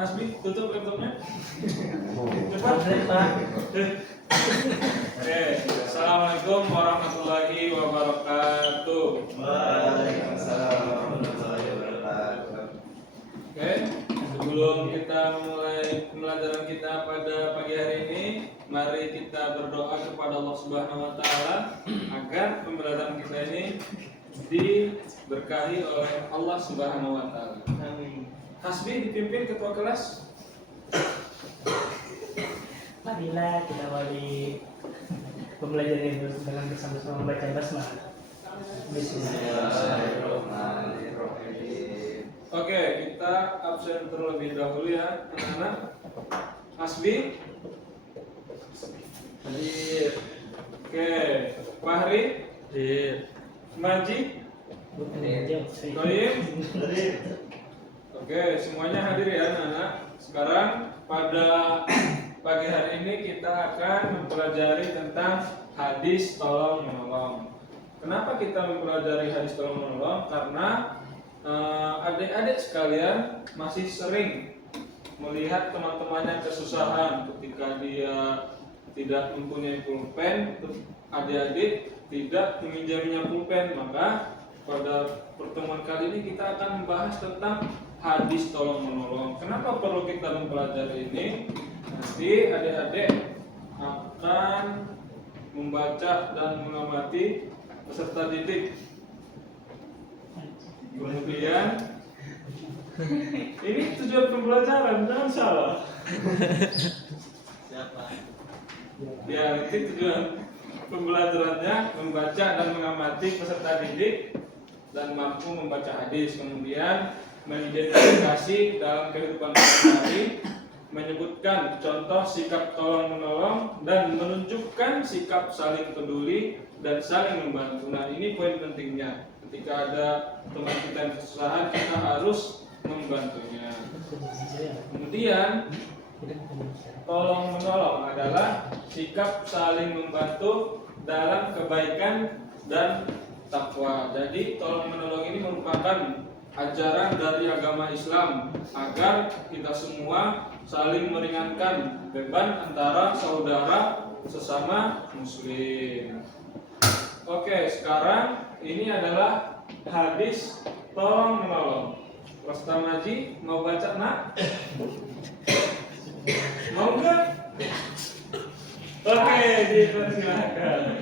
Hasbi, tutup laptopnya. Cepat, Pak. Oke, assalamualaikum warahmatullahi wabarakatuh. Waalaikumsalam warahmatullahi wabarakatuh. Oke, sebelum kita mulai pembelajaran kita pada pagi hari ini, mari kita berdoa kepada Allah Subhanahu wa taala agar pembelajaran kita ini diberkahi oleh Allah Subhanahu wa taala. Amin. Hasbi dipimpin ketua kelas. Marilah kita awali pembelajaran ini dengan bersama-sama membaca basmalah. Bismillahirrahmanirrahim. Oke, kita absen terlebih dahulu ya, anak-anak. Hasbi. Hadir. Oke, Fahri. Hadir. Majid. Toyib. Hadir. Oke, semuanya hadir ya anak-anak. Sekarang pada pagi hari ini kita akan mempelajari tentang hadis tolong menolong. Kenapa kita mempelajari hadis tolong menolong? Karena adik-adik sekalian masih sering melihat teman-temannya kesusahan ketika dia tidak mempunyai pulpen, adik-adik tidak meminjaminya pulpen. Maka pada pertemuan kali ini kita akan membahas tentang hadis tolong menolong. Kenapa perlu kita mempelajari ini? Nanti adik-adik akan membaca dan mengamati peserta didik. Kemudian ini tujuan pembelajaran, jangan salah. Siapa? Ya, nanti tujuan pembelajarannya membaca dan mengamati peserta didik dan mampu membaca hadis. Kemudian mengidentifikasi dalam kehidupan sehari-hari, menyebutkan contoh sikap tolong menolong dan menunjukkan sikap saling peduli dan saling membantu. Nah, ini poin pentingnya. Ketika ada teman kita yang kesusahan, kita harus membantunya. Kemudian tolong menolong adalah sikap saling membantu dalam kebaikan dan takwa. Jadi tolong menolong ini merupakan ajaran dari agama Islam agar kita semua saling meringankan beban antara saudara sesama muslim. Oke, sekarang ini adalah hadis tolong menolong. Rostamaji mau baca nak? Mau nggak? Oke, dipersilakan.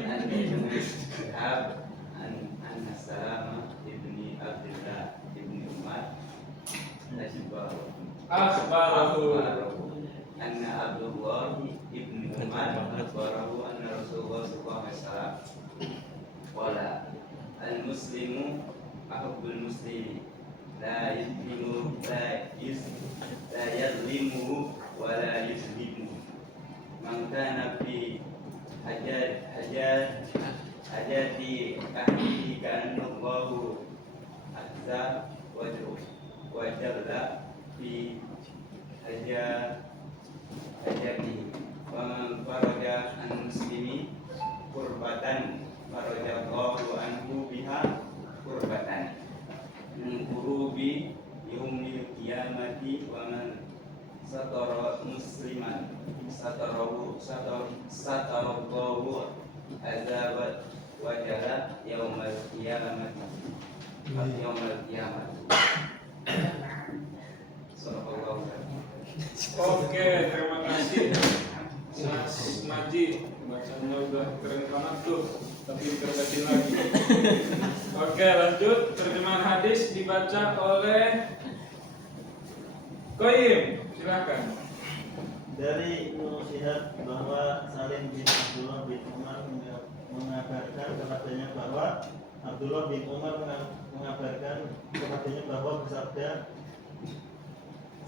Akhbarahu anna Abdullah ibn Umar akhbarahu anna Rasulullah sallallahu alaihi wasallam qala al-muslimu ahabbul muslimi la yuzlimu la yuzlimu wa la yuzlimu man kana fi hajati ahlihi kana Allahu azza wa jalla fi hajati wa man faraja an muslimi kurbatan faraja Allahu anhu biha kurbatan min kurubi yaumil qiyamati wa man satara musliman satarallahu azabat wa jala yaumal qiyamati Oke, terima kasih Mas Maji. Bacanya udah keren banget tuh, tapi dikerjain lagi. Oke, lanjut. Terjemahan hadis dibaca oleh Qoyim. Silakan. Dari Ibnu Syihab bahwa Salim bin Abdullah bin Umar mengabarkan kepadanya bahwa Abdullah bin Umar mengabarkan kepadanya bahwa bersabda,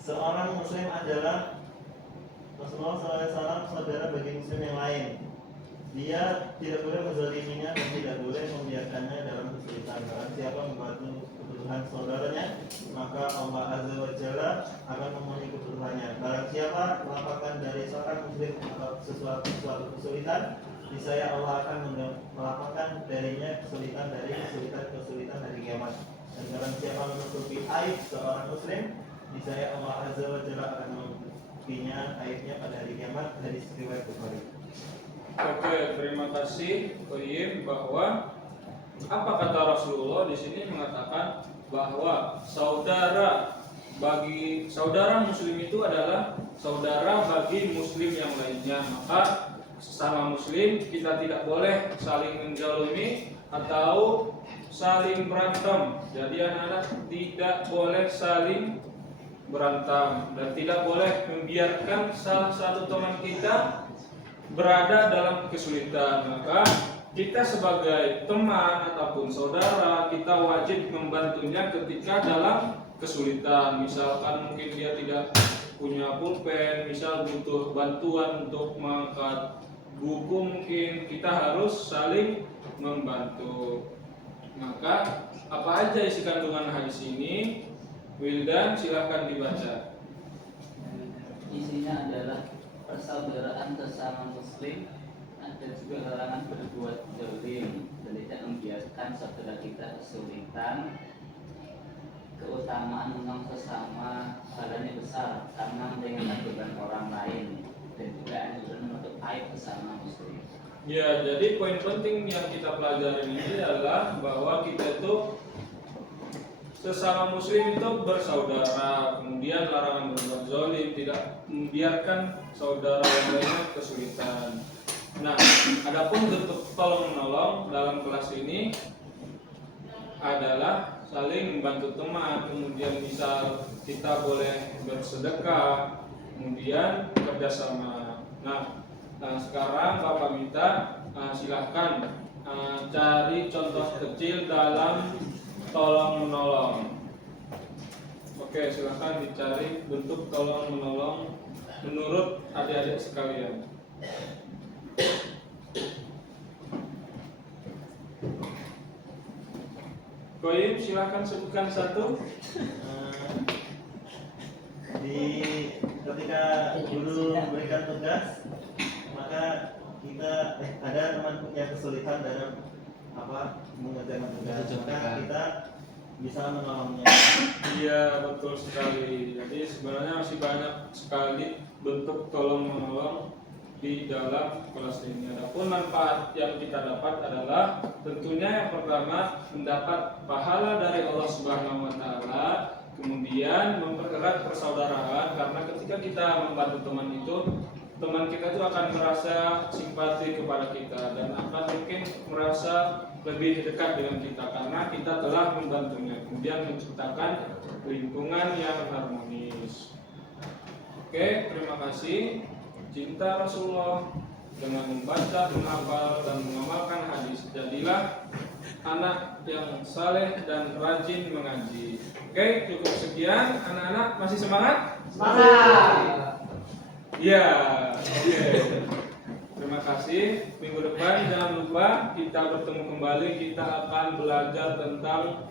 seorang muslim adalah Rasulullah SAW saudara bagi muslim yang lain. Dia tidak boleh menzaliminya dan tidak boleh membiarkannya dalam kesulitan. Barang siapa membantu kebutuhan saudaranya, maka Allah Azza wa Jalla akan memenuhi kebutuhannya. Barang siapa melapangkan dari seorang muslim sesuatu kesulitan, niscaya Allah akan melapangkan darinya kesulitan dari kiamat. Dan barang siapa menutupi aib seorang muslim, niscaya Allah Azza wa Jalla akan membuktinya aibnya pada hari kiamat. Hadis riwayat Bukhari. Oke, terima kasih Qoyim, bahwa apa kata Rasulullah di sini mengatakan bahwa bagi saudara muslim itu adalah saudara bagi muslim yang lainnya. Maka sesama muslim kita tidak boleh saling menzalimi atau saling berantem. Jadi anak-anak tidak boleh saling berantem dan tidak boleh membiarkan salah satu teman kita berada dalam kesulitan. Maka kita sebagai teman ataupun saudara, kita wajib membantunya ketika dalam kesulitan. Misalkan mungkin dia tidak punya pulpen, misal butuh bantuan untuk mengangkat buku, mungkin kita harus saling membantu. Maka apa aja isi kandungan hadis ini? Wildan, silahkan dibaca. Isinya adalah persaudaraan sesama muslim, ada juga larangan berbuat zalim dan tidak membiarkan saudara kita kesulitan. Keutamaan menolong sesama halnya besar karena meringankan beban orang lain dan juga anjuran menutup aib sesama muslim. Ya, jadi poin penting yang kita pelajari ini adalah bahwa kita itu sesama muslim itu bersaudara, kemudian larangan berbuat zalim, tidak membiarkan saudara yang lainnya kesulitan. Nah, adapun bentuk tolong menolong dalam kelas ini adalah saling membantu teman, kemudian misal kita boleh bersedekah, kemudian kerjasama. Nah, sekarang Bapak minta silahkan cari contoh kecil dalam tolong menolong. Oke, silahkan dicari bentuk tolong menolong menurut adik-adik sekalian. Qoyim, silahkan sebutkan satu. Ketika guru memberikan tugas, maka kita ada teman yang kesulitan dalam mengerjakan tugas, maka kita bisa menolongnya. Iya, betul sekali. Jadi sebenarnya masih banyak sekali bentuk tolong menolong di dalam kelas ini. Adapun manfaat yang kita dapat adalah tentunya yang pertama mendapat pahala dari Allah Subhanahu wa taala, kemudian mempererat persaudaraan karena ketika kita membantu teman itu, teman kita itu akan merasa simpati kepada kita dan akan mungkin merasa lebih dekat dengan kita karena kita telah membantunya, kemudian menciptakan lingkungan yang harmonis. Oke, terima kasih. Cinta Rasulullah dengan membaca, menghafal, dan mengamalkan hadis. Jadilah anak yang saleh dan rajin mengaji. Oke, cukup sekian. Anak-anak masih semangat? Semangat. Ya, oke. Terima kasih. Minggu depan jangan lupa kita bertemu kembali. Kita akan belajar tentang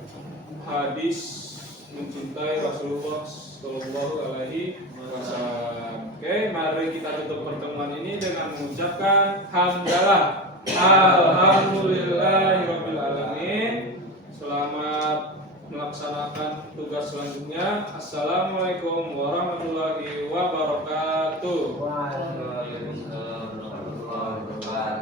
hadis mencintai Rasulullah Shallallahu Alaihi Wasallam. Oke, mari kita tutup pertemuan ini dengan mengucapkan hamdalah. Alhamdulillahirabbil alamin. Selamat melaksanakan tugas selanjutnya. Assalamualaikum warahmatullahi wabarakatuh. Wah. Waalaikumsalam warahmatullahi wabarakatuh.